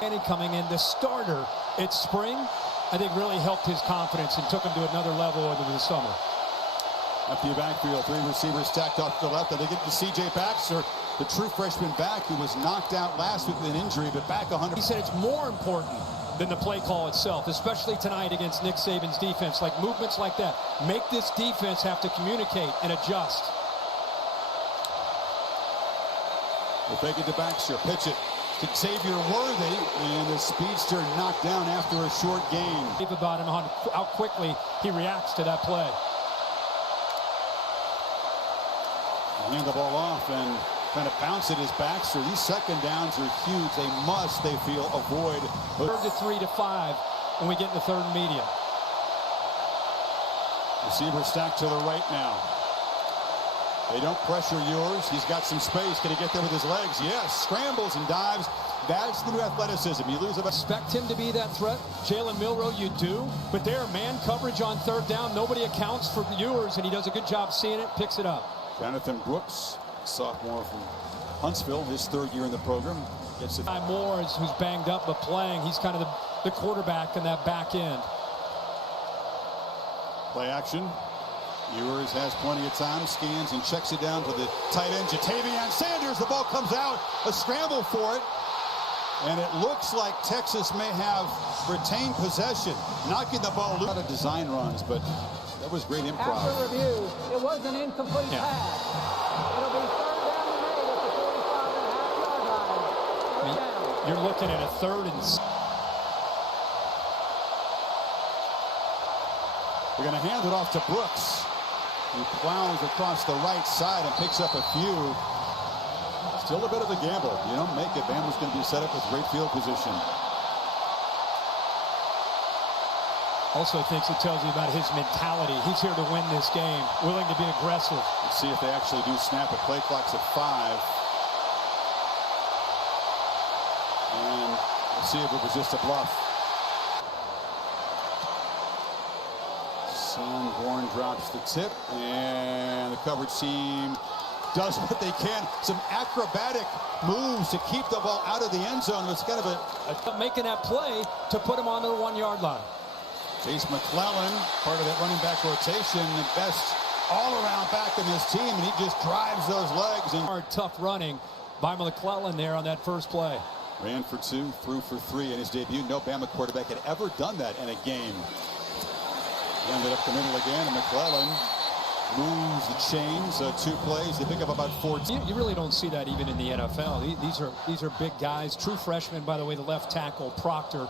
And coming in, the starter at spring, I think really helped his confidence and took him to another level over the summer. Up the backfield, three receivers stacked off to the left, and they get to C.J. Baxter, the true freshman back who was knocked out last week with an injury, but back 100. He said it's more important than the play call itself, especially tonight against Nick Saban's defense. Like movements like that make this defense have to communicate and adjust. They fake it to Baxter, pitch it to Xavier Worthy, and the speedster knocked down after a short gain. About him how quickly he reacts to that play. Hand the ball off and kind of bounce it as Baxter. These second downs are huge. They must, they feel, avoid. 3rd to 3 to 5 when we get in the third and medium. Receiver stacked to the right now. They don't pressure yours. He's got some space. Can he get there with his legs? Yes. Scrambles and dives. That's the new athleticism. You lose about. Expect him to be that threat. Jalen Milroe, you do. But there, man coverage on third down. Nobody accounts for Ewers, and he does a good job seeing it, picks it up. Jonathan Brooks, sophomore from Huntsville, his 3rd year in the program. Gets it. Moore, who's banged up but playing. He's kind of the quarterback in that back end. Play action. Ewers has plenty of time, scans and checks it down to the tight end, Jatavion Sanders. The ball comes out, a scramble for it. And it looks like Texas may have retained possession, knocking the ball loose. A lot of design runs, but that was great improv. After review, it was an incomplete pass. It'll be 3rd down and 8 at the 45.5-yard line. I mean, you're looking at a 3rd and. We're going to hand it off to Brooks. He plows across the right side and picks up a few. Still a bit of a gamble. You don't make it, Bama's going to be set up with great field position. Also thinks it tells you about his mentality. He's here to win this game, willing to be aggressive. Let's see if they actually do snap it. Play clock's at 5. And let's see if it was just a bluff. Sanborn drops the tip, and the coverage team does what they can. Some acrobatic moves to keep the ball out of the end zone. It's kind of making that play to put him on the 1-yard line. Chase McClellan, part of that running back rotation, the best all-around back in this team, and he just drives those legs. And hard, tough running by McClellan there on that first play. Ran for 2, threw for 3 in his debut. No Bama quarterback had ever done that in a game. Ended up the middle again, and McClellan moves the chains. 2 plays. They pick up about 14. You really don't see that even in the NFL. These are big guys. True freshmen, by the way, the left tackle, Proctor.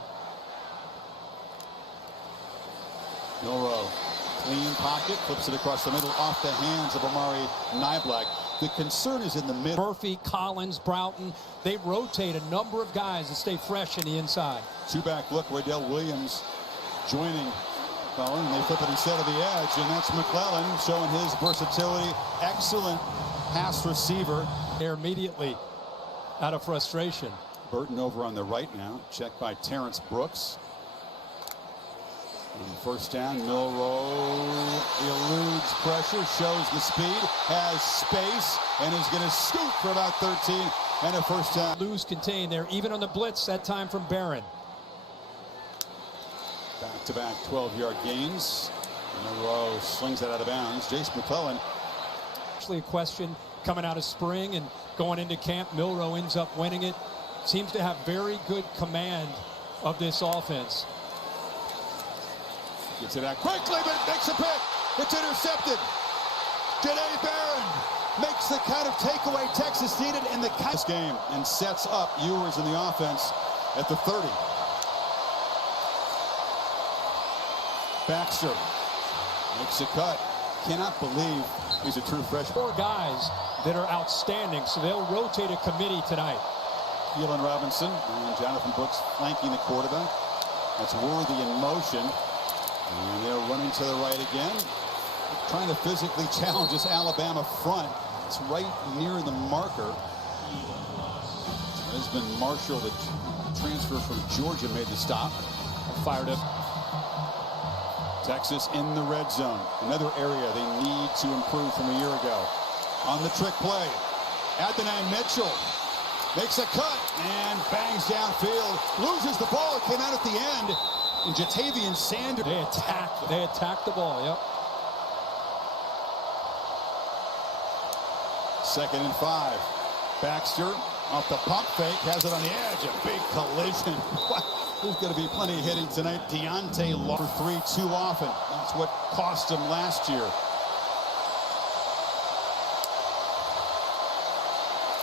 Milroe, clean pocket, flips it across the middle off the hands of Amari Niblack. The concern is in the middle. Murphy, Collins, Broughton, they rotate a number of guys to stay fresh in the inside. 2-back look, Roydell Williams joining McClellan, and they flip it instead of the edge, and that's McClellan showing his versatility. Excellent pass receiver. They're immediately out of frustration. Burton over on the right now, checked by Terrence Brooks. And first down, Milroe eludes pressure, shows the speed, has space, and is going to scoop for about 13 and a first down. Lose contained there, even on the blitz, that time from Barron. Back-to-back 12-yard gains. Milroe slings that out of bounds. Jace McClellan. Actually a question coming out of spring and going into camp. Milroe ends up winning it. Seems to have very good command of this offense. Gets it out quickly, but makes a pick. It's intercepted. Janae Barron makes the kind of takeaway Texas needed in the game and sets up Ewers in the offense at the 30. Baxter makes a cut. Cannot believe he's a true freshman. 4 guys that are outstanding, so they'll rotate a committee tonight. Keelan Robinson and Jonathan Brooks flanking the quarterback. That's Worthy in motion. And they're running to the right again. Trying to physically challenge this Alabama front. It's right near the marker. Desmond Marshall, the transfer from Georgia, made the stop. Fired up. Texas in the red zone. Another area they need to improve from a year ago. On the trick play, Adonai Mitchell. Makes a cut and bangs downfield. Loses the ball. It came out at the end. And Jatavian Sanders. They attacked the ball, yep. 2nd and 5. Baxter off the pump fake. Has it on the edge. A big collision. There's going to be plenty of hitting tonight. Deontay Law for 3 too often. That's what cost him last year.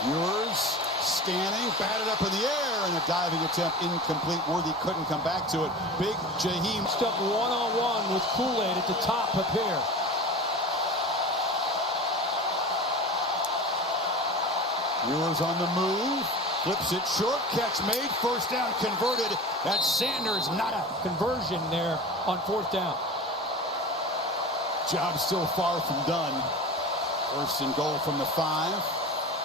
Ewers scanning, batted up in the air, and a diving attempt incomplete. Worthy couldn't come back to it. Big Jaheim Stuck one-on-one with Kool-Aid at the top up here. Ewers on the move, flips it short, catch made, 1st down converted. That's Sanders, not a Conversion there on 4th down. job still far from done. 1st and goal from the 5.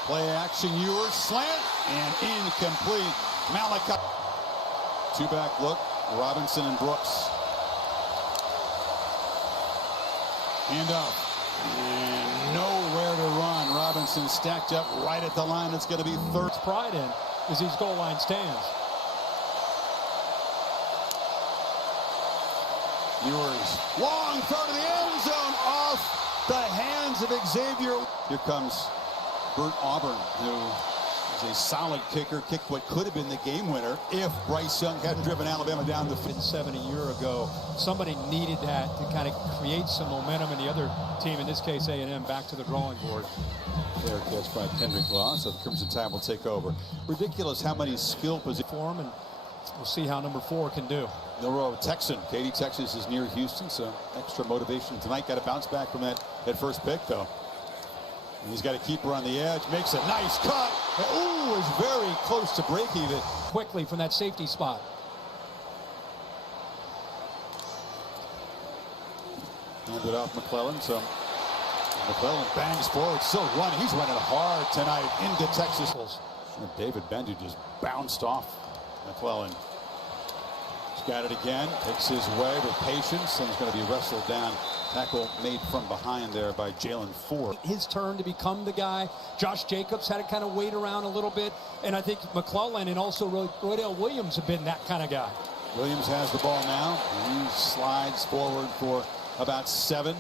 Play action, Ewers, slant, and incomplete. Malachi. 2-back look, Robinson and Brooks. Hand up. And nowhere to run. Robinson stacked up right at the line. It's going to be 3rd. Pride in is these goal line stands. Ewers, long throw to the end zone, off the hands of Xavier. Here comes Bert Auburn, who is a solid kicker. Kicked what could have been the game winner if Bryce Young hadn't driven Alabama down the field. 7 a year ago. Somebody needed that to kind of create some momentum in the other team, in this case A&M, back to the drawing board. Fair catch by Kendrick Law, so the Crimson Tide will take over. Ridiculous how many skill positions For him, and we'll see how number 4 can do. Milroe, Texan. Katy, Texas is near Houston, so extra motivation tonight. Got to bounce back from that first pick, though. And he's got a keeper on the edge. Makes a nice cut. Ooh, is very close to break even. Quickly from that safety spot. Handed off McClellan, so McClellan bangs forward, still running. He's running hard tonight into Texas. And David Bendu just bounced off McClellan. He's got it again, takes his way with patience, and is going to be wrestled down. Tackle made from behind there by Jalen Ford. His turn to become the guy. Josh Jacobs had to kind of wait around a little bit, and I think McClellan and also Roydell Williams have been that kind of guy. Williams has the ball now. He slides forward for about 7.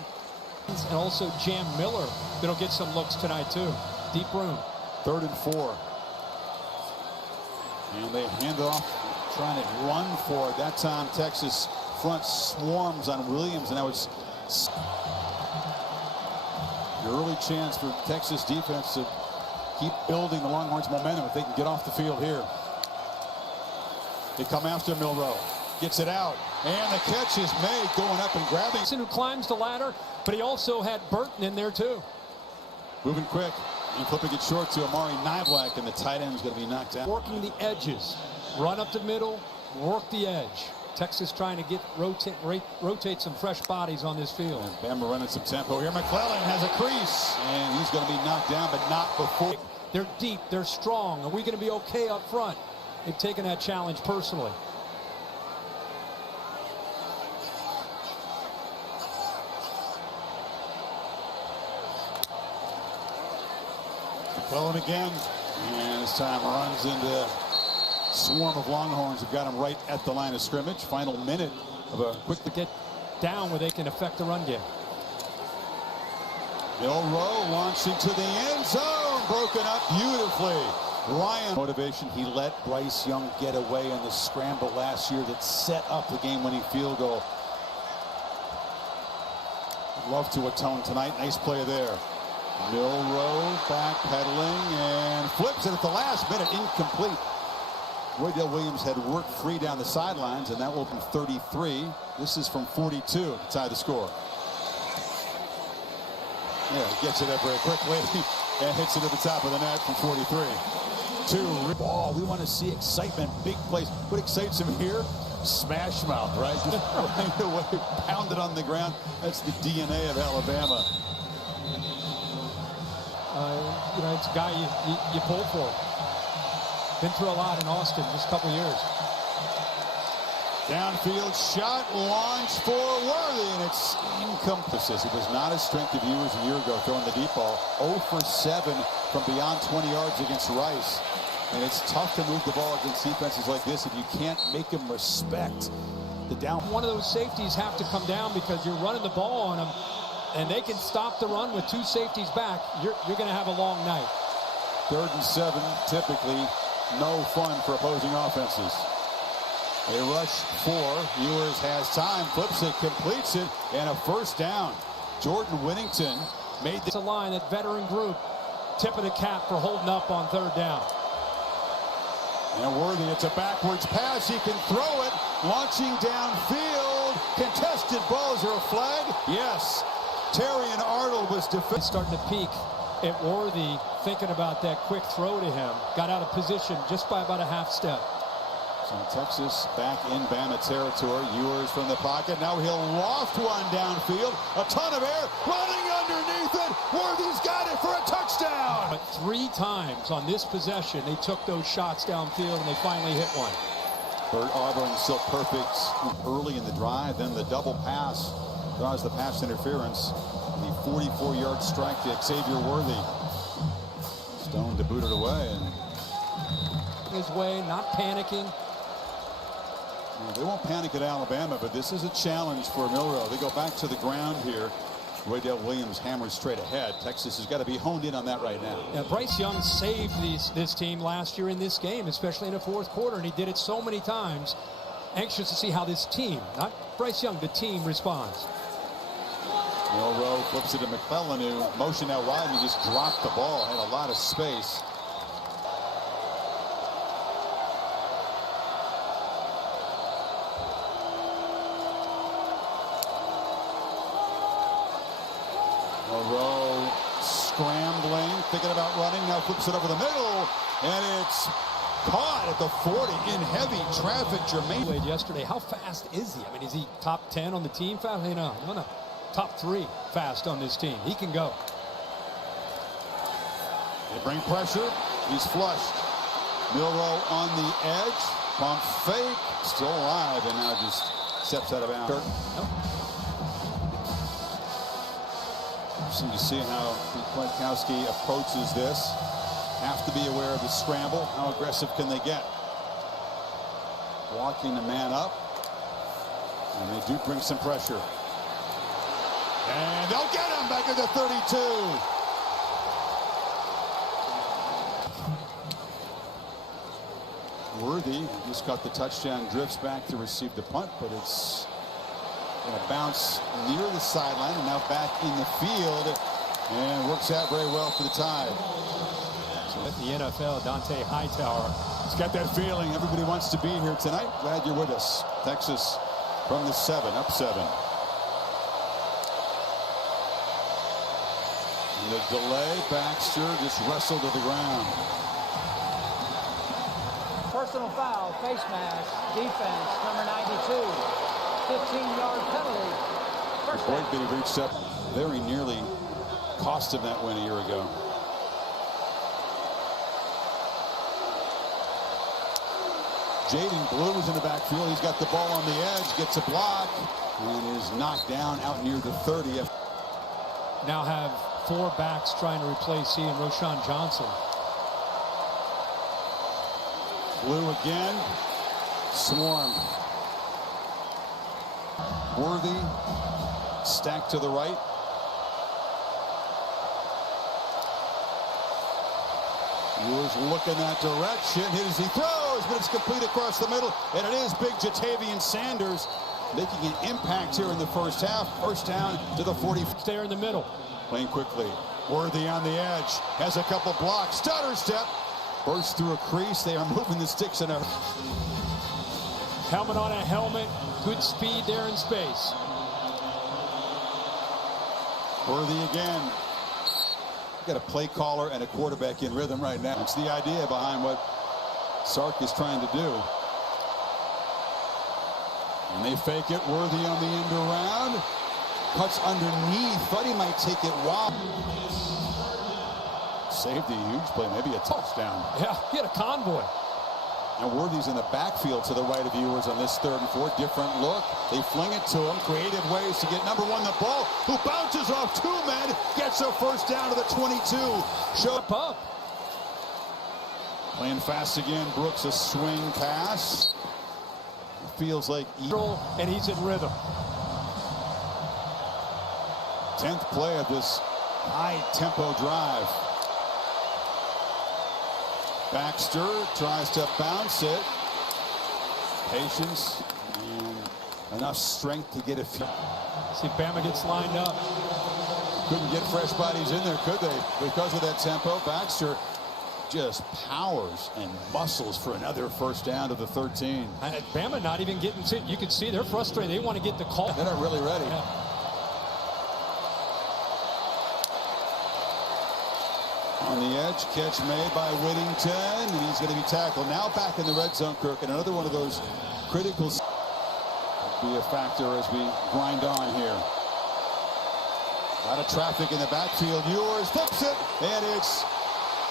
And also Jam Miller that'll get some looks tonight too. Deep room. 3rd and 4. And they hand it off, trying to run for it. That time Texas front swarms on Williams, and that was the early chance for Texas defense to keep building the Longhorns' momentum if they can get off the field here. They come after Milroe. Gets it out. And the catch is made, going up and grabbing. Who climbs the ladder, but he also had Burton in there too. Moving quick and flipping it short to Amari Niblack, and the tight end is going to be knocked out. Working the edges. Run up the middle, work the edge. Texas trying to get rotate some fresh bodies on this field. And Bama running some tempo here. McClellan has a crease, and he's going to be knocked down, but not before. They're deep, they're strong. Are we going to be okay up front? They've taken that challenge personally. McClellan again, and this time runs into swarm of Longhorns have got him right at the line of scrimmage. Final minute of a quick To get down where they can affect the run game. Milroe launching to the end zone, broken up beautifully. Ryan motivation. He let Bryce Young get away in the scramble last year that set up the game-winning field goal. Love to atone tonight. Nice play there. Milroe backpedaling and flips it at the last minute, incomplete. Roydell Williams had worked free down the sidelines, and that will open 33. This is from 42 to tie the score. Yeah, he gets it up very quickly and hits it at the top of the net from 43. 2 ball. We want to see excitement, big plays. What excites him here? Smash mouth, right? Just right away, pounded on the ground. That's the DNA of Alabama. You know, it's a guy you pull for. Been through a lot in Austin this couple years. Downfield shot, launch for Worthy, and it's incomplete. It was not as strength of Ewers a year ago throwing the deep ball. 0 for 7 from beyond 20 yards against Rice. And it's tough to move the ball against defenses like this if you can't make them respect the down. One of those safeties have to come down because you're running the ball on them, and they can stop the run with two safeties back. You're going to have a long night. 3rd and 7, typically no fun for opposing offenses. They rush 4. Ewers has time, flips it, completes it, and a first down. Jordan Whittington made It's a line, that veteran group. Tip of the cap for holding up on 3rd down. And Worthy, it's a backwards pass. He can throw it, launching downfield. Contested ball. Is there a flag? Yes. Terry and Arnold was defending. Starting to peek at Worthy, thinking about that quick throw to him. Got out of position just by about a half step. So Texas back in Bama territory. Ewers from the pocket. Now he'll loft one downfield. A ton of air. Running underneath it. Worthy's got it for a touchdown. But 3 times on this possession, they took those shots downfield, and they finally hit one. Bert Auburn still perfect early in the drive. Then the double pass draws the pass interference. The 44-yard strike to Xavier Worthy. Stone to boot it away. And His way, not panicking. they won't panic at Alabama, but this is a challenge for Milroe. They go back to the ground here. Waydell Williams hammers straight ahead. Texas has got to be honed in on that right now. Yeah, Bryce Young saved this team last year in this game, especially in the 4th quarter, and he did it so many times. Anxious to see how this team, not Bryce Young, the team responds. Milroe flips it to McClellan, who motioned out wide, and he just dropped the ball. Had a lot of space. Milroe scrambling, thinking about running, now flips it over the middle, and it's caught at the 40 in heavy traffic. Jermaine Played yesterday. How fast is he? I mean, is he top 10 on the team fast? No. Top 3 fast on this team. He can go. They bring pressure. He's flushed. Milroe on the edge. Pump fake. Still alive, and now just steps out of bounds. Interesting to see how Kwiatkowski approaches this. Have to be aware of the scramble. How aggressive can they get? Walking the man up. And they do bring some pressure. And they'll get him back at the 32. Worthy just got the touchdown, drifts back to receive the punt, but it's going to bounce near the sideline and now back in the field, and works out very well for the Tide. So at the NFL, Dante Hightower. It's got that feeling everybody wants to be here tonight. Glad you're with us. Texas from the 7, up 7. And the delay, Baxter just wrestled to the ground. Personal foul, face mask, defense, number 92. 15-yard penalty. First down. Boydby reached up very nearly, cost him that win a year ago. Jaden Blue is in the backfield. He's got the ball on the edge, gets a block, and is knocked down out near the 30th. Now have 4 backs trying to replace he and Roshan Johnson. Blue again, swarmed. Worthy, stacked to the right. Ewers looking that direction. Hit as he throws, but it's complete across the middle. And it is big Jatavian Sanders making an impact here in the first half. First down to the 40. There in the middle. Playing quickly. Worthy on the edge. Has a couple blocks. Stutter step. Bursts through a crease. They are moving the sticks in a... Helmet on a helmet. Good speed there in space. Worthy again. Got a play caller and a quarterback in rhythm right now. That's the idea behind what Sark is trying to do. And they fake it. Worthy on the end around. Cuts underneath. Thought he might take it wild. Saved a huge play. Maybe a touchdown. Yeah, he had a convoy. And Worthy's in the backfield to the right of Ewers on this 3rd and 4. Different look. They fling it to him. Creative ways to get number 1 the ball, who bounces off 2 men, gets a first down to the 22. Show up. Playing fast again. Brooks, a swing pass. Feels like and he's in rhythm. 10th play of this high-tempo drive. Baxter tries to bounce it. Patience and enough strength to get a few. See, Bama gets lined up. Couldn't get fresh bodies in there, could they? Because of that tempo, Baxter just powers and muscles for another first down to the 13. Bama not even getting to it. You can see they're frustrated. They want to get the call. They're not really ready. Yeah. On the edge, catch made by Whittington, and he's going to be tackled. Now back in the red zone, Kirk, and another one of those critical be a factor as we grind on here. A lot of traffic in the backfield. Ewers flips it, and it's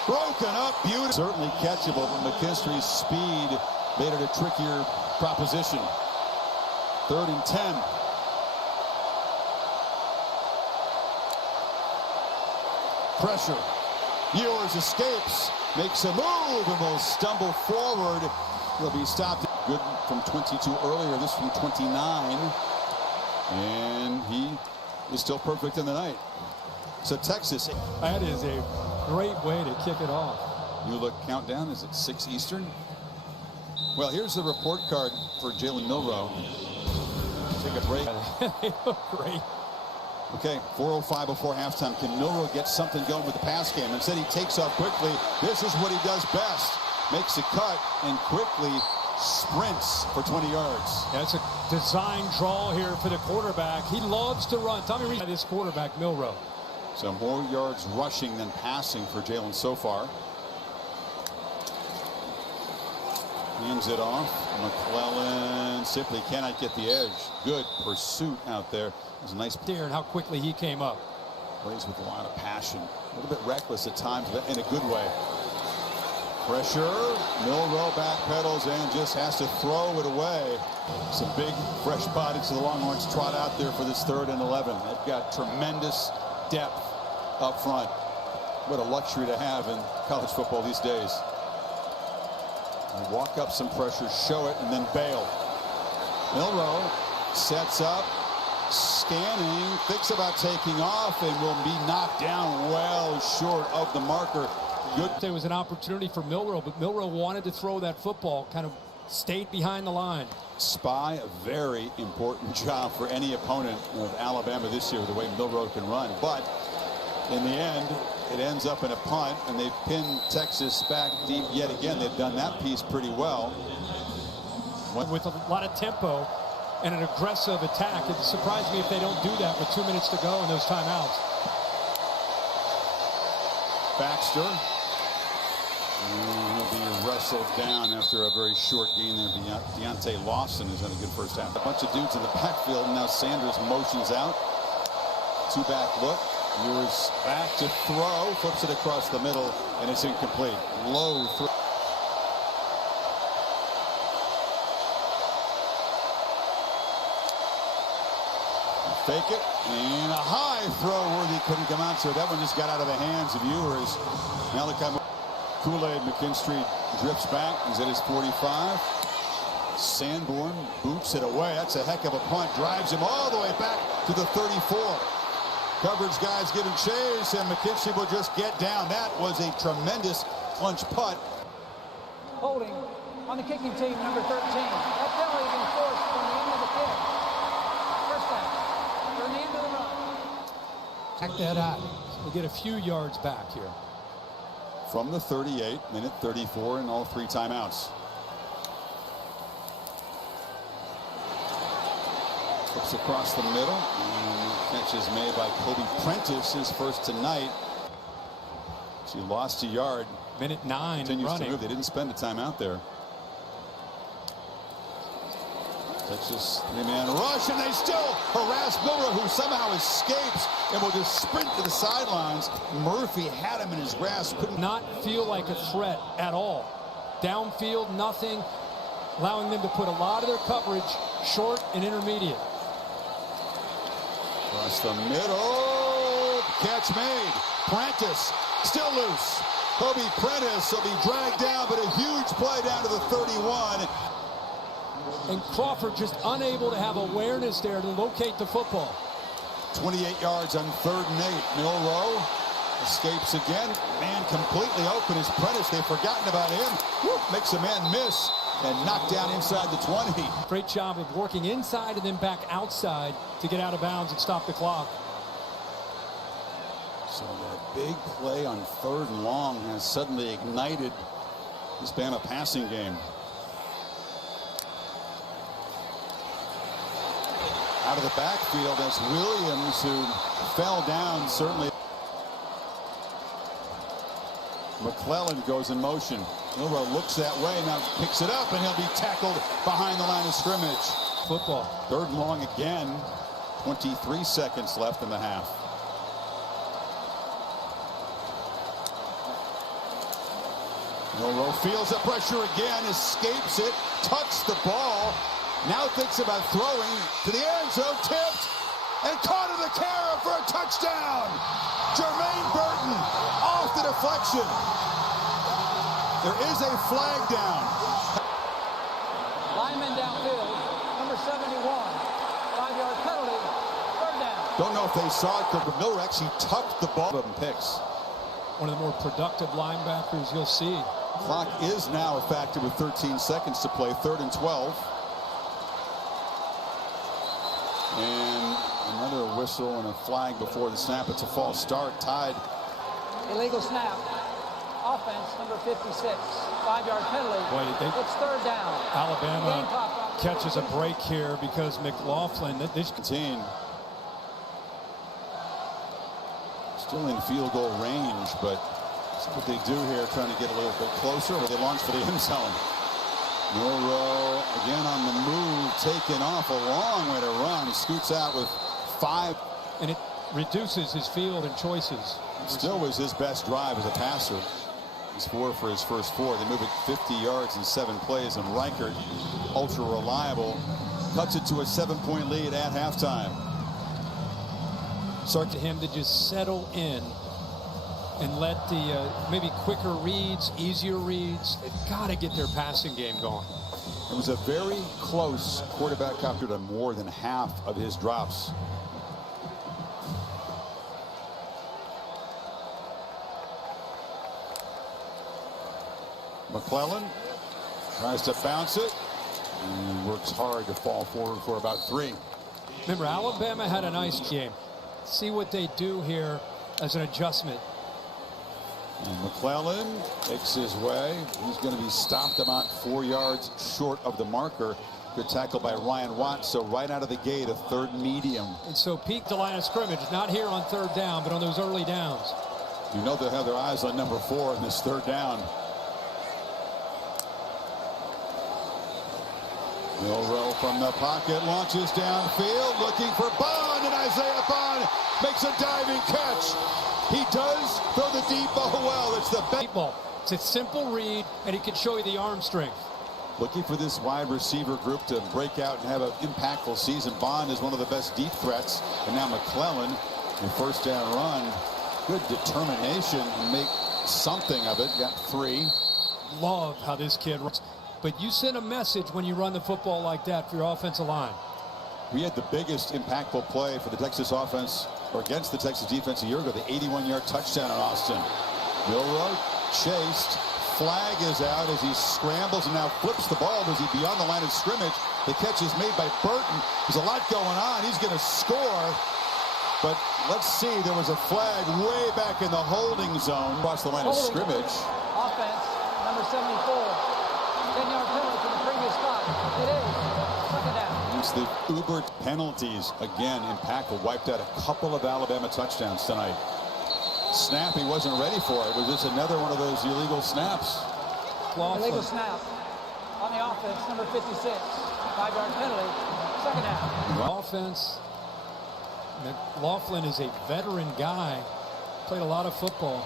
broken up. Beautiful. Certainly catchable, but McKinstry's speed made it a trickier proposition. 3rd and 10. Pressure. Ewers escapes, makes a move, and will stumble forward. He'll be stopped. Good from 22 earlier, this from 29. And he is still perfect in the night. So Texas. That is a great way to kick it off. You look countdown, is it 6 Eastern? Well, here's the report card for Jalen Milroe. Take a break. They look great. Okay, 4:05 before halftime. Can Milroe get something going with the pass game? Instead, he takes off quickly. This is what he does best. Makes a cut and quickly sprints for 20 yards. That's a design draw here for the quarterback. He loves to run. Tommy Reed, this quarterback, Milroe. So more yards rushing than passing for Jalen so far. Hands it off. McClellan simply cannot get the edge. Good pursuit out there. It was a nice There and how quickly he came up. plays with a lot of passion. A little bit reckless at times, but in a good way. Pressure. Milroe backpedals and just has to throw it away. Some big fresh bodies to the Longhorns trot out there for this 3rd and 11. They've got tremendous depth up front. What a luxury to have in college football these days. Walk up some pressure, show it, and then bail. Milroe sets up, scanning, thinks about taking off, and will be knocked down well short of the marker. Good. There was an opportunity for Milroe, but Milroe wanted to throw that football, kind of stayed behind the line. Spy, a very important job for any opponent of Alabama this year, the way Milroe can run. But in the end, it ends up in a punt, and they pin Texas back deep yet again. They've done that piece pretty well. With a lot of tempo and an aggressive attack. It surprised me if they don't do that with 2 minutes to go in those timeouts. Baxter. And he'll be wrestled down after a very short gain there. Deontay Lawson has had a good first half. A bunch of dudes in the backfield, and now Sanders motions out. 2-back look. Ewers back to throw, flips it across the middle, and it's incomplete. Low throw. Fake it, and a high throw. Worthy couldn't come out, so that one just got out of the hands of Ewers. Now look how Kool-Aid McKinstry drifts back. He's at his 45. Sanborn boots it away. That's a heck of a punt. Drives him all the way back to the 34. Coverage guys giving chase, and McKinstry will just get down. That was a tremendous clutch putt. Holding on the kicking team, number 13. That penalty is enforced from the end of the kick. First down. From the end of the run. Back that out. We'll get a few yards back here. From the 38, minute 34, and all 3 timeouts. Flips across the middle. And catch is made by Kobe Prentice, his first tonight. She lost a yard. Minute 9 Continues running. to move. They didn't spend a timeout there. Texas 3-man rush, and they still harass Milroe, who somehow escapes and will just sprint to the sidelines. Murphy had him in his grasp. Couldn't Not feel like a threat at all. Downfield, nothing. Allowing them to put a lot of their coverage short and intermediate. Across the middle. catch made. Prentice still loose. Kobe Prentice will be dragged down, but a huge play down to the 31. And Crawford just unable to have awareness there to locate the football. 28 yards on 3rd and 8. Milroe escapes again. Man completely open is Prentice. They've forgotten about him. Woo, makes a man miss and knocked down inside the 20. Great job of working inside and then back outside to get out of bounds and stop the clock. So that big play on 3rd and long has suddenly ignited this Bama passing game. Out of the backfield as Williams, who fell down, certainly. McClellan goes in motion. Milroe looks that way, now picks it up, and he'll be tackled behind the line of scrimmage. Football. 3rd and long again. 23 seconds left in the half. Milroe feels the pressure again, escapes it, tucks the ball. Now thinks about throwing to the end zone, tipped, and caught in the carry for a touchdown. Jermaine Burton off the deflection. There is a flag down. Lineman downfield, number 71. 5-yard penalty, 3rd down. Don't know if they saw it, but Miller actually tucked the ball and picks. One of the more productive linebackers you'll see. Clock is now a factor with 13 seconds to play. 3rd and 12. And another whistle and a flag before the snap. It's a false start, tied. Illegal snap. Offense, number 56. 5-yard penalty. Boy, it's 3rd down. Alabama catches a break here because McLaughlin, this 15. Still in field goal range, but see what they do here, trying to get a little bit closer. They launch for the end zone. Milroe again on the move, taken off a long way to run. Scoots out with 5. and it reduces his field and choices. Still was his best drive as a passer. He's 4 for his first 4. They move it 50 yards in 7 plays, and Reichert, ultra reliable, cuts it to a 7-point lead at halftime. Start to him to just settle in and let the maybe quicker reads, easier reads. They've got to get their passing game going. It was a very close quarterback captured on more than half of his drops. McClellan tries to bounce it and works hard to fall forward for about 3. Remember, Alabama had a nice game. See what they do here as an adjustment. And McClellan makes his way. He's going to be stopped about 4 yards short of the marker. Good tackle by Ryan Watts. So right out of the gate, a 3rd medium. And so peak the line of scrimmage, not here on 3rd down, but on those early downs. You know they'll have their eyes on number 4 in this 3rd down. Milroe from the pocket launches downfield, looking for Bond, and Isaiah Bond makes a diving catch. He does throw the deep ball well. It's the best ball. It's a simple read, and he can show you the arm strength. Looking for this wide receiver group to break out and have an impactful season. Bond is one of the best deep threats, and now McClellan, a 1st down run. Good determination and make something of it. Got 3. Love how this kid runs. But you send a message when you run the football like that for your offensive line. We had the biggest impactful play for the Texas offense, or against the Texas defense a year ago, the 81-yard touchdown in Austin. Milroe chased. Flag is out as he scrambles and now flips the ball. Was he beyond the line of scrimmage? The catch is made by Burton. There's a lot going on. He's going to score. But let's see, there was a flag way back in the holding zone. Across the line of scrimmage. Offense, number 74. 10-yard penalty from the previous spot. It is 2nd down. It's the Uber penalties. Again, impactful. Wiped out a couple of Alabama touchdowns tonight. Snap, he wasn't ready for it. Was this another one of those illegal snaps? Illegal snap on the offense, number 56. 5-yard penalty, 2nd down. Offense, McLaughlin is a veteran guy. Played a lot of football.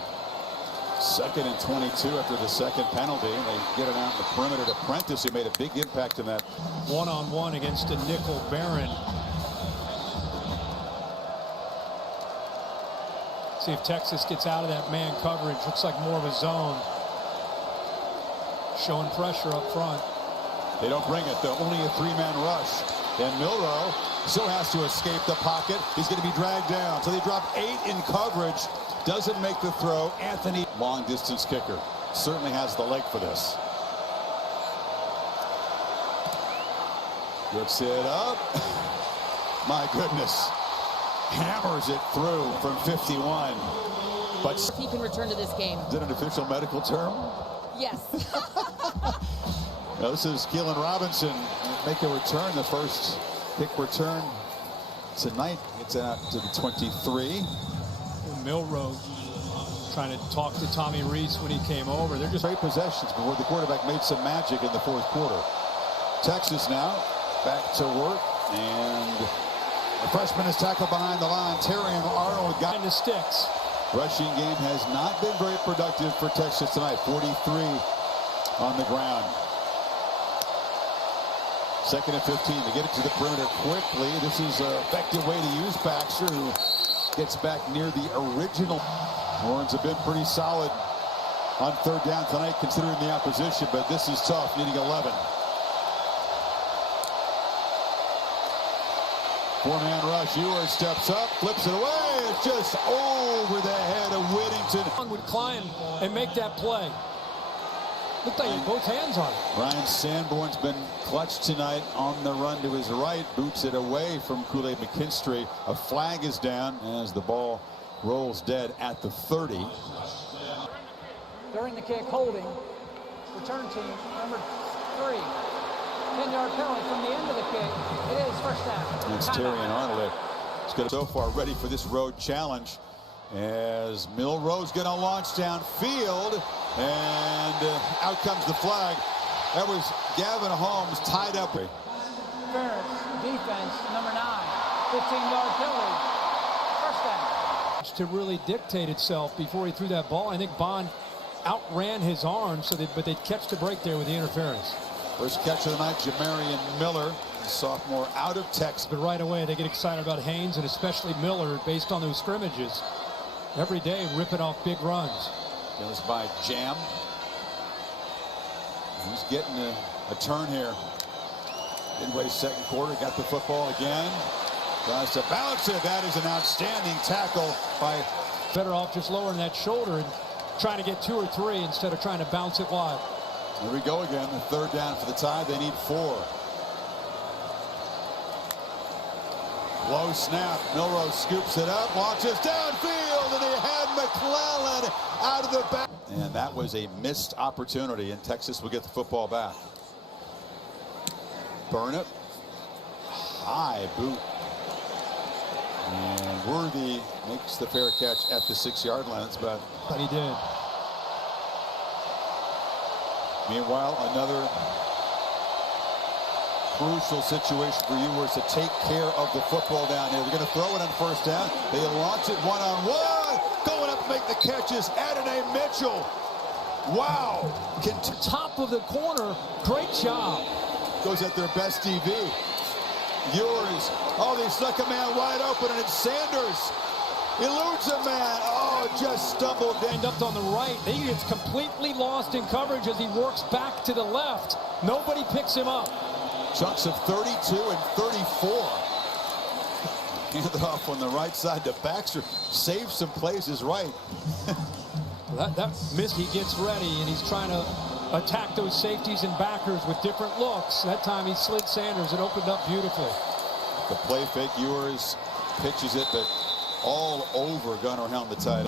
2nd and 22 after the 2nd penalty. They get it out in the perimeter to Prentice, who made a big impact in that. One-on-one against a nickel Baron. See if Texas gets out of that man coverage. Looks like more of a zone. Showing pressure up front. They don't bring it, though. Only a three-man rush. And Milroe still has to escape the pocket. He's going to be dragged down. So they drop 8 in coverage. Doesn't make the throw. Anthony, long-distance kicker. Certainly has the leg for this. Gets it up. My goodness. Hammers it through from 51. But If he can return to this game. is it an official medical term? Yes. Now, this is Keelan Robinson make a return, the first kick return tonight. It's out to the 23. Milroe trying to talk to Tommy Reese when he came over. They're just Great possessions before the quarterback made some magic in the fourth quarter. Texas now back to work, and the freshman is tackled behind the line. Terry and Arnold got in the sticks. Rushing game has not been very productive for Texas tonight. 43 on the ground. Second and 15 to get it to the perimeter quickly. This is an effective way to use Baxter, who gets back near the original. Horns have been pretty solid on third down tonight, considering the opposition, but this is tough, needing 11. Four-man rush. Ewers steps up, flips it away. It's just over the head of Whittington. Would climb and make that play. Looked like he had both hands on it. Ryan Sanborn's been clutch tonight on the run to his right. Boots it away from Kool-Aid McKinstry. A flag is down as the ball rolls dead at the 30. During the kick, holding. Return team, number 3. 10-yard penalty from the end of the kick. It is first down. That's Terry and Arnold. It's good so far, ready for this road challenge as Milroe's going to launch downfield, and out comes the flag. That was Gavin Holmes tied up. Ferris, defense, number 9. 15-yard penalty. First down. To really dictate itself before he threw that ball. I think Bond outran his arm, but they'd catch the break there with the interference. First catch of the night, Jamarian Miller, sophomore out of Texas. But right away, they get excited about Haynes and especially Miller based on those scrimmages. Every day, ripping off big runs. Goes by Jam. He's getting a turn here. Midway second quarter, got the football again. Tries to balance it. That is an outstanding tackle by... Better off just lowering that shoulder and trying to get 2 or 3 instead of trying to bounce it wide. Here we go again. The third down for the Tide. They need 4. Low snap. Milroe scoops it up, launches downfield, and he had McClellan out of the back. And that was a missed opportunity, and Texas will get the football back. Burnip. High boot. And Worthy makes the fair catch at the 6-yard line. That's about... But he did. Meanwhile, another crucial situation for Ewers to take care of the football down here. They're going to throw it on first down. They launch it one-on-one. Going up to make the catches, Adonai Mitchell. Wow. Top of the corner. Great job. Goes at their best DB. Ewers. Oh, they stuck a man wide open, and it's Sanders. Eludes a man. Oh, just stumbled down. Up on the right. He gets completely lost in coverage as he works back to the left. Nobody picks him up. Chunks of 32 and 34. Handed off on the right side to Baxter. Saves some plays right. that miss. He gets ready and he's trying to attack those safeties and backers with different looks. That time he slid Sanders. It opened up beautifully. The play fake. Ewers pitches it, but all over Gunnar Helm, the tight.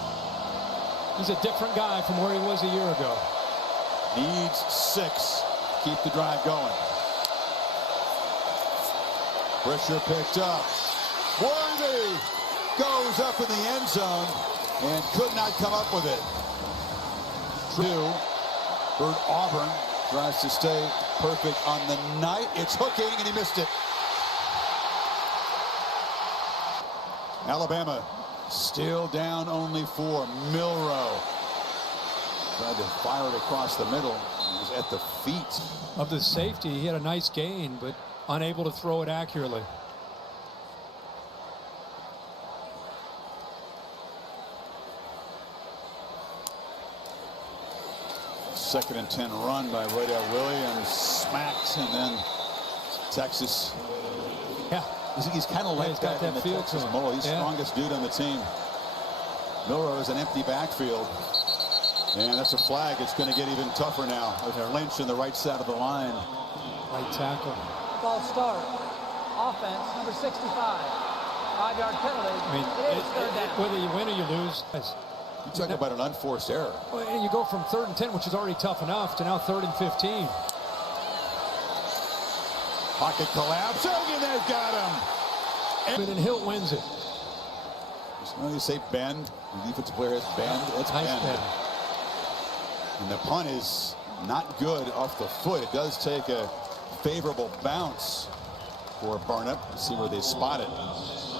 He's a different guy from where he was a year ago. Needs 6. Keep the drive going. Pressure picked up. Worthy goes up in the end zone and could not come up with it. True. Bert Auburn tries to stay perfect on the night. It's hooking, and he missed it. Alabama still down only 4. Milroe tried to fire it across the middle. He was at the feet of the safety. He had a nice gain, but unable to throw it accurately. 2nd and 10 run by Roydell Williams. Smacks, and then Texas. Yeah. He's kind of like he's got that in the feel Texas to him. mold. He's the strongest dude on the team. Milroe is an empty backfield. And that's a flag. It's going to get even tougher now. With Lynch on the right side of the line. Right tackle. False start. Offense, number 65. 5-yard penalty. I mean, It is third down. whether you win or you lose. You talk about an unforced error. Well, you go from 3rd and 10, which is already tough enough, to now 3rd and 15. Pocket collapse. And they've got him. And then Hill wins it. When you say bend, the defensive player has bend. It's Nice bend. bend. And the punt is not good off the foot. It does take a favorable bounce for Barnett. Let's see where they spot it.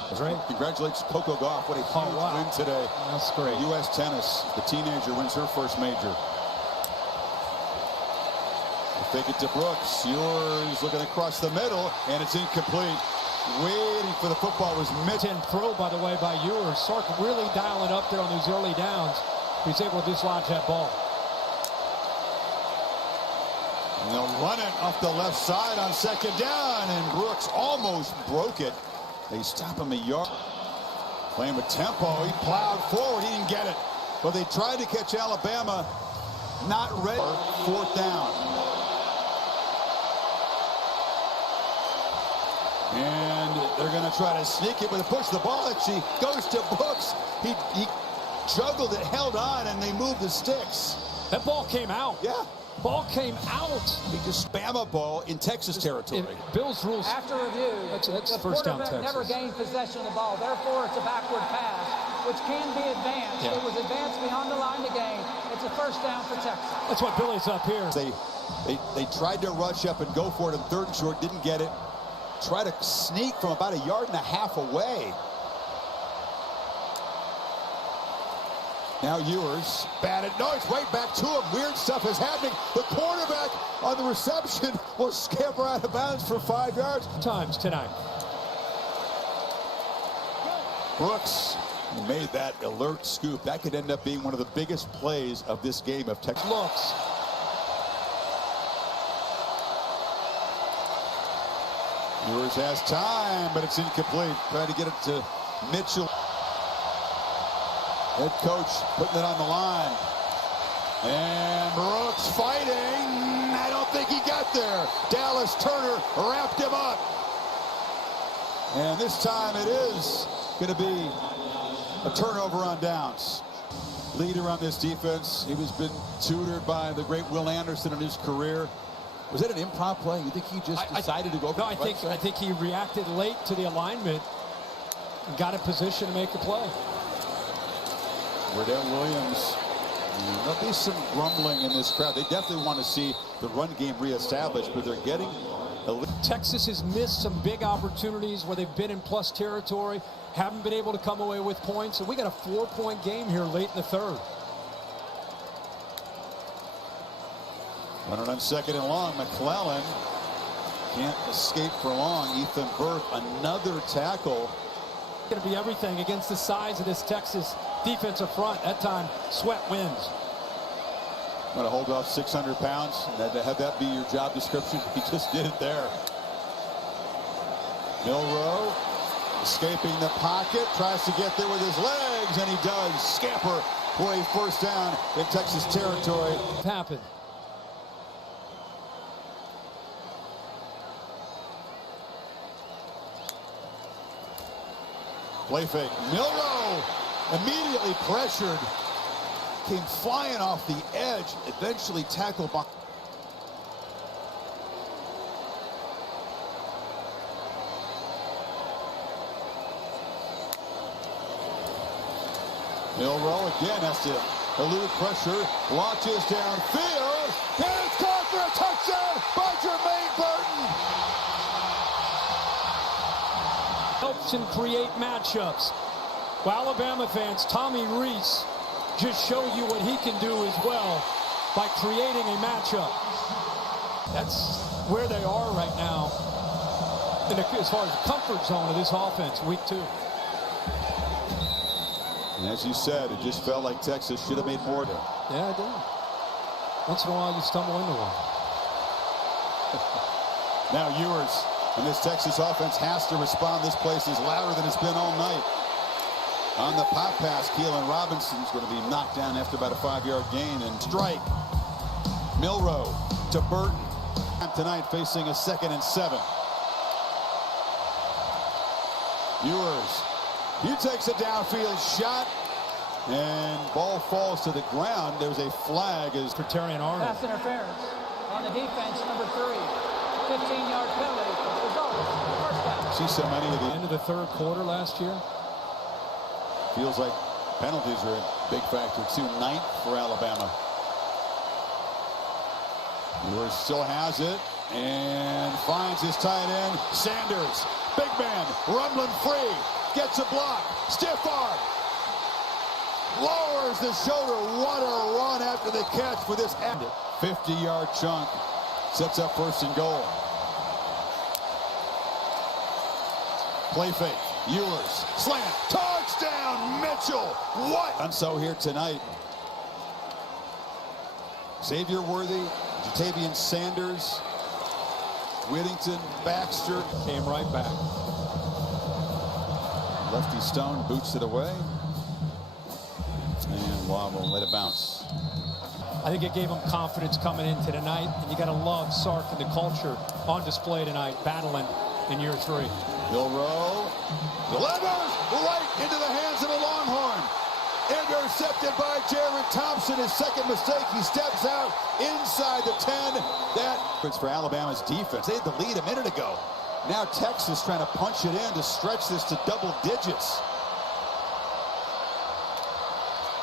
That's right. Congratulations, Coco Gauff. What a huge win today. That's great. U.S. tennis. The teenager wins her first major. Fake it to Brooks. Ewers looking across the middle, and it's incomplete. Waiting for the football was mid. 10 throw, by the way, by Ewers. Sark really dialing up there on these early downs. He's able to dislodge that ball. And they'll run it off the left side on 2nd down, and Brooks almost broke it. They stop him a yard. Playing with tempo. He plowed forward. He didn't get it. But they tried to catch Alabama. Not ready. 4th down. And they're going to try to sneak it with a push. The ball actually goes to Brooks. He juggled it, held on, and they moved the sticks. That ball came out. Yeah. Ball came out. Because Bama ball in Texas territory. Bill's rules. After review, That's the first down, quarterback never Texas. gained possession of the ball. Therefore, it's a backward pass, which can be advanced. Yeah. It was advanced beyond the line to gain. It's a first down for Texas. That's what Billy's up here. They tried to rush up and go for it in 3rd and short, didn't get it. Try to sneak from about 1.5 yards away. Now Ewers batted. No, it's right back to him. Weird stuff is happening. The quarterback on the reception will scamper out of bounds for 5 yards. Times tonight. Brooks made that alert scoop. That could end up being one of the biggest plays of this game of Texas. Looks. Ewers has time, but it's incomplete. Trying to get it to Mitchell. Head coach putting it on the line. And Brooks fighting. I don't think he got there. Dallas Turner wrapped him up. And this time it is going to be a turnover on downs. Leader on this defense. He was been tutored by the great Will Anderson in his career. Was that an improv play? You think he just decided to go for No, the I think he reacted late to the alignment and got in position to make the play. Roydell Williams. There'll be some grumbling in this crowd. They definitely want to see the run game reestablished, but they're getting Texas has missed some big opportunities where they've been in plus territory, haven't been able to come away with points, and we got a 4-point game here late in the 3rd. Running on 2nd and long, McClellan can't escape for long. Ethan Burke, another tackle. Going to be everything against the size of this Texas defensive front. That time, Sweat wins. Want to hold off 600 pounds and have that be your job description? He just did it there. Milroe escaping the pocket, tries to get there with his legs, and he does. Scamper for a 1st down in Texas territory. It happened. Play fake. Milroe immediately pressured. Came flying off the edge. Eventually tackled by. Milroe again has to elude pressure. Launches downfield. And it's caught for a touchdown by Jermaine Burton. Helps him create matchups. Well, Alabama fans, Tommy Rees just showed you what he can do as well by creating a matchup. That's where they are right now as far as the comfort zone of this offense, week 2. And as you said, it just felt like Texas should have made more. Yeah, it did. Once in a while, you stumble into one. Now Ewers, and this Texas offense has to respond. This place is louder than it's been all night. On the pop pass, Keelan Robinson's going to be knocked down after about a 5-yard gain. And strike. Milroe to Burton. Tonight facing a 2nd and 7. Ewers. He takes a downfield shot. And ball falls to the ground. There's a flag as For Terry and Arnold. Pass interference on the defense, number 3. 15-yard penalty. Result, first down. see so many of the End of the third quarter last year. feels like penalties are a big factor too. 9th for Alabama. Ewers still has it and finds his tight end Sanders. Big man rumbling free, gets a block, stiff arm, lowers the shoulder. What a run after the catch for this 50-yard chunk. Sets up 1st and goal. Play fake. Ewers slant, touchdown Mitchell. What? And so here tonight, Xavier Worthy, Jatavian Sanders, Whittington, Baxter Came right back. Lefty Stone boots it away, and Law will let it bounce. I think it gave him confidence coming into tonight, and you got to love Sark and the culture on display tonight, battling in year 3. Milroe delivers right into the hands of a Longhorn. Intercepted by Jared Thompson. His second mistake. He steps out inside the 10. That's for Alabama's defense. They had the lead a minute ago. Now Texas trying to punch it in to stretch this to double digits.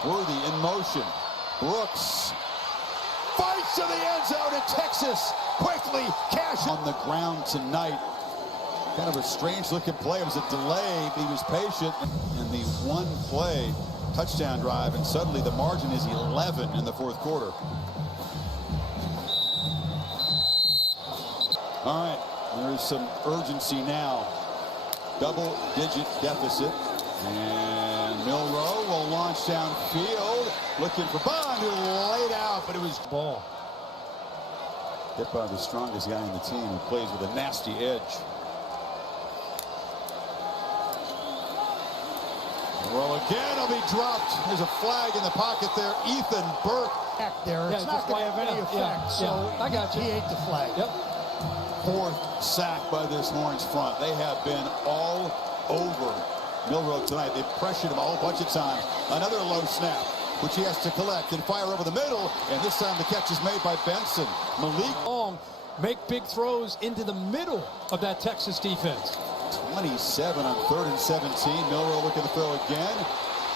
Worthy in motion. Brooks fights to the end zone, and Texas quickly cash on the ground tonight. Kind of a strange looking play. It was a delay, but he was patient. In the one play touchdown drive, and suddenly the margin is 11 in the 4th quarter. All right, there is some urgency now. Double-digit deficit, and Milroe will launch downfield, looking for Bond, who laid out, but it was Ball. hit by the strongest guy on the team, who plays with a nasty edge. Well, again, he'll be dropped. There's a flag in the pocket there. Ethan Burke. Back there. It's Yeah, not just going to have any yeah, effect. yeah, So I got you. He ate the flag. Yep. 4th sack by this Horns front. They have been all over Milroe tonight. They've pressured him a whole bunch of times. Another low snap, which he has to collect and fire over the middle. And this time the catch is made by Benson. Malik. Long, make big throws into the middle of that Texas defense. 27 on 3rd and 17. Milroe looking to throw again.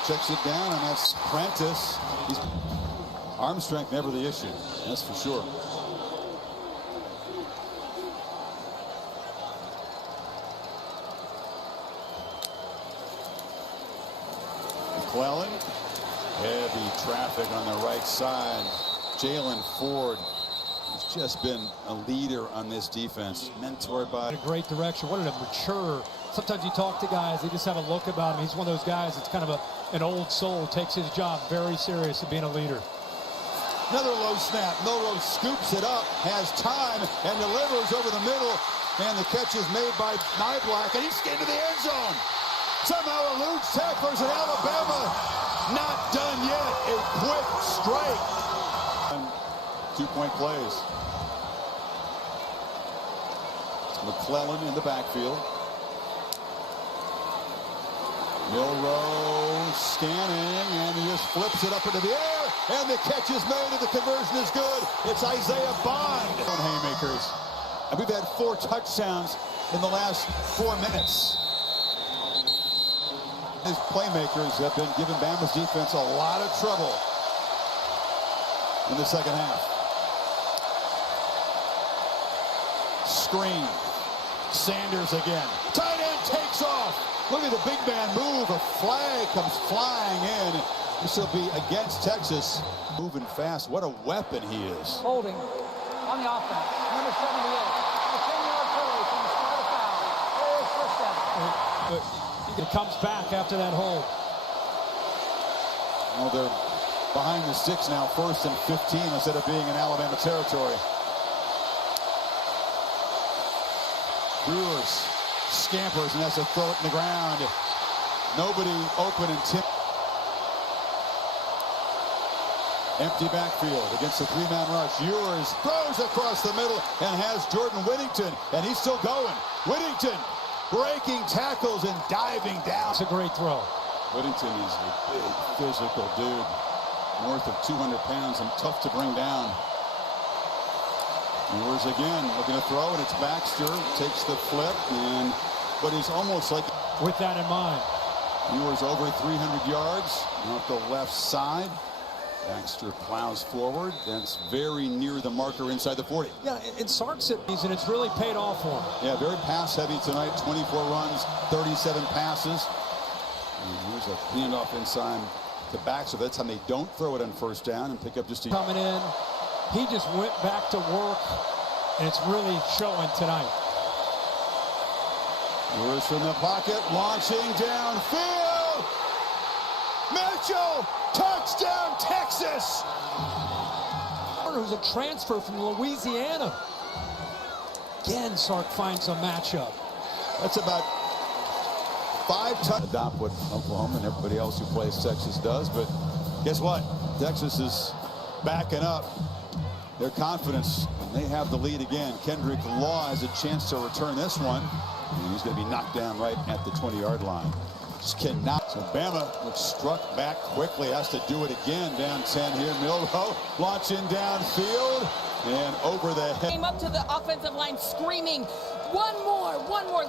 Checks it down, and that's Prentice. Arm strength never the issue. That's for sure. McClellan. Heavy traffic on the right side. Jalen Ford has just been a leader on this defense. Mentored by In a great direction. What a mature. Sometimes you talk to guys, they just have a look about him. He's one of those guys that's kind of an old soul, takes his job very serious of being a leader. another low snap. Milroe scoops it up, has time, and delivers over the middle. And the catch is made by Nyblack, and he's getting to the end zone. Somehow eludes tacklers at Alabama. Not done yet. A quick strike. 2-point plays. McClellan in the backfield. Milroe scanning, and he just flips it up into the air, and the catch is made, and the conversion is good. It's Isaiah Bond. Haymakers. And we've had 4 touchdowns in the last 4 minutes. His playmakers have been giving Bama's defense a lot of trouble in the second half. Screen. Sanders again. Tight end takes off. Look at the big man move. A flag comes flying in. This will be against Texas. Moving fast. What a weapon he is. Holding on the offense. Number 78. A 10-yard penalty from the start of foul. There is first down. But it comes back after that hold. Well, they're behind the sticks now, 1st and 15 instead of being in Alabama territory. Brewers scampers and has to throw it in the ground. Nobody open and tip. Empty backfield against the 3-man rush. Ewers throws across the middle and has Jordan Whittington, and he's still going. Whittington breaking tackles and diving down. It's a great throw. Whittington is a big physical dude, north of 200 pounds and tough to bring down. Ewers again looking to throw, and it's Baxter takes the flip, but he's almost like with that in mind. Ewers over 300 yards off the left side. Baxter plows forward. That's very near the marker inside the 40. Yeah, and Sark's at these, and it's really paid off for him. Yeah, very pass heavy tonight. 24 runs, 37 passes. And here's a handoff inside to Baxter. That's time they don't throw it on 1st down and pick up just a... Coming in, he just went back to work, and it's really showing tonight. Ewers from the pocket, launching downfield. Mitchell, touchdown, Texas. Who's a transfer from Louisiana. Again, Sark finds a matchup. That's about 5 touchdowns. Adopt what Oklahoma and everybody else who plays Texas does, but guess what? Texas is backing up their confidence, and they have the lead again. Kendrick Law has a chance to return this one, and he's going to be knocked down right at the 20-yard line. Just cannot. So Bama looks struck back quickly, has to do it again. Down 10 here. Milroe launching downfield and over the head. Came up to the offensive line screaming, one more,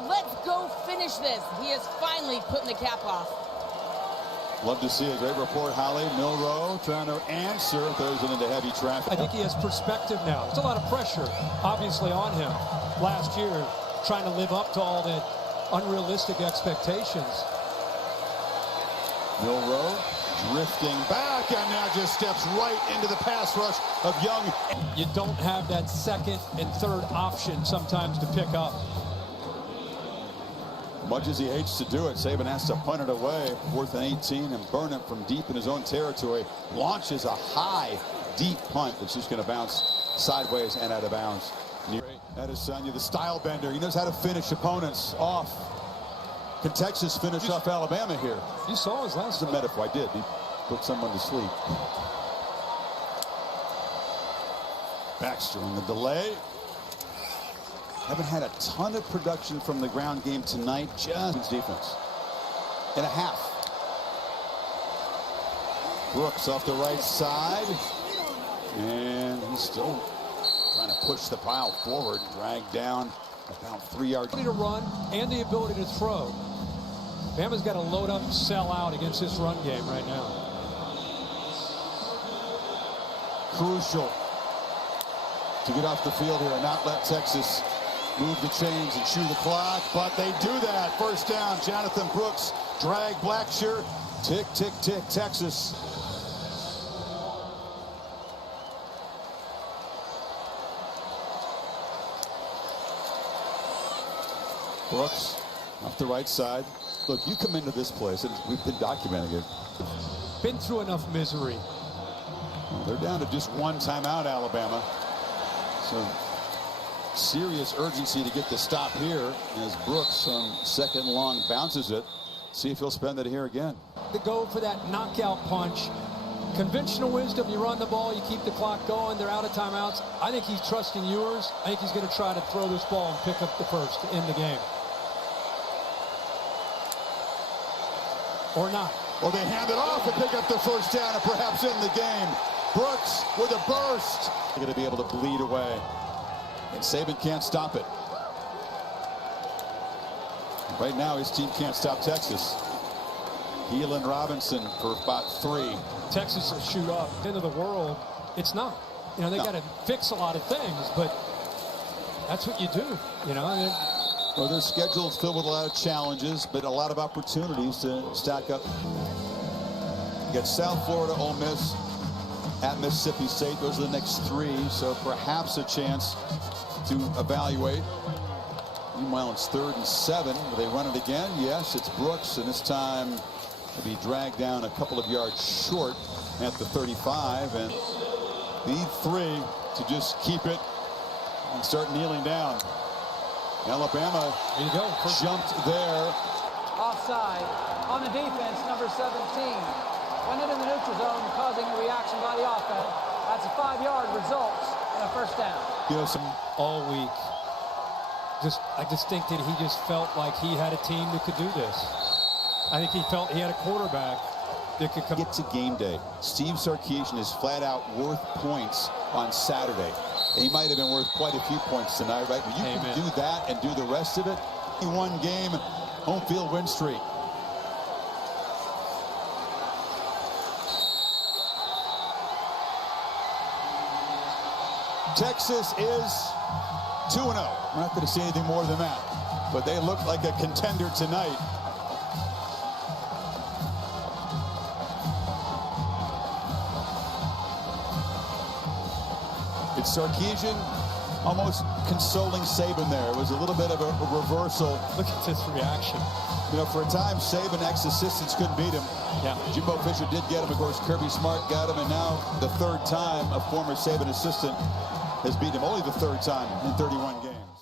let's go finish this. He is finally putting the cap off. Love to see a great report, Holly. Milroe trying to answer, throws it into heavy traffic. I think he has perspective now. There's a lot of pressure, obviously, on him last year, trying to live up to all the unrealistic expectations. Milroe drifting back and now just steps right into the pass rush of Young. You don't have that 2nd and 3rd option sometimes to pick up. Much as he hates to do it, Saban has to punt it away. 4th and 18 and burn it from deep in his own territory. Launches a high, deep punt that's just going to bounce sideways and out of bounds. Adesanya, the style bender. He knows how to finish opponents off. Can Texas finish off Alabama here? You saw his last It's a metaphor. I did. He put someone to sleep. Baxter in the delay. Haven't had a ton of production from the ground game tonight. Just defense. And a half. Brooks off the right side. And he's still trying to push the pile forward. Dragged down about 3 yards. To run and the ability to throw. Bama's got to load up and sell out against this run game right now. Crucial to get off the field here and not let Texas move the chains and chew the clock, but they do that. 1st down, Jonathan Brooks, drag Blackshear, tick, tick, tick, Texas. Brooks off the right side. Look, you come into this place, and we've been documenting it. Been through enough misery. They're down to just 1 timeout, Alabama. So serious urgency to get the stop here as Brooks on 2nd and long bounces it. See if he'll spend it here again. To go for that knockout punch. Conventional wisdom, you run the ball, you keep the clock going, they're out of timeouts. I think he's trusting Ewers. I think he's going to try to throw this ball and pick up the 1st to end the game. Or not. Or they hand it off and pick up the 1st down and perhaps end the game. Brooks with a burst. They're going to be able to bleed away. And Saban can't stop it. Right now, his team can't stop Texas. Keelan Robinson for about 3. Texas will shoot up into the world. It's not. You know, they got to fix a lot of things, but that's what you do. You know, well, their schedule's filled with a lot of challenges, but a lot of opportunities to stack up. You got South Florida, Ole Miss, at Mississippi State. Those are the next 3, so perhaps a chance to evaluate. Meanwhile, it's 3rd and 7. Will they run it again? Yes, it's Brooks, and this time he'll be dragged down a couple of yards short. at the 35, and need 3 to just keep it and start kneeling down. Alabama jumped there. Offside on the defense, number 17. Went into the neutral zone, causing a reaction by the offense. That's a 5-yard results and a first down. You know, some all week. I just think that he just felt like he had a team that could do this. I think he felt he had a quarterback that could come. Get to game day. Steve Sarkisian is flat out worth points on Saturday. He might have been worth quite a few points tonight, right? But you can do that and do the rest of it. One game, home field win streak. Texas is 2-0. We're not going to say anything more than that, but they look like a contender tonight. It's Sarkisian almost consoling Saban there. It was a little bit of a reversal. Look at this reaction. You know, for a time, Saban ex-assistants couldn't beat him. Yeah. Jimbo Fisher did get him. Of course, Kirby Smart got him. And now the third time a former Saban assistant has beat him. Only the third time in 31 games.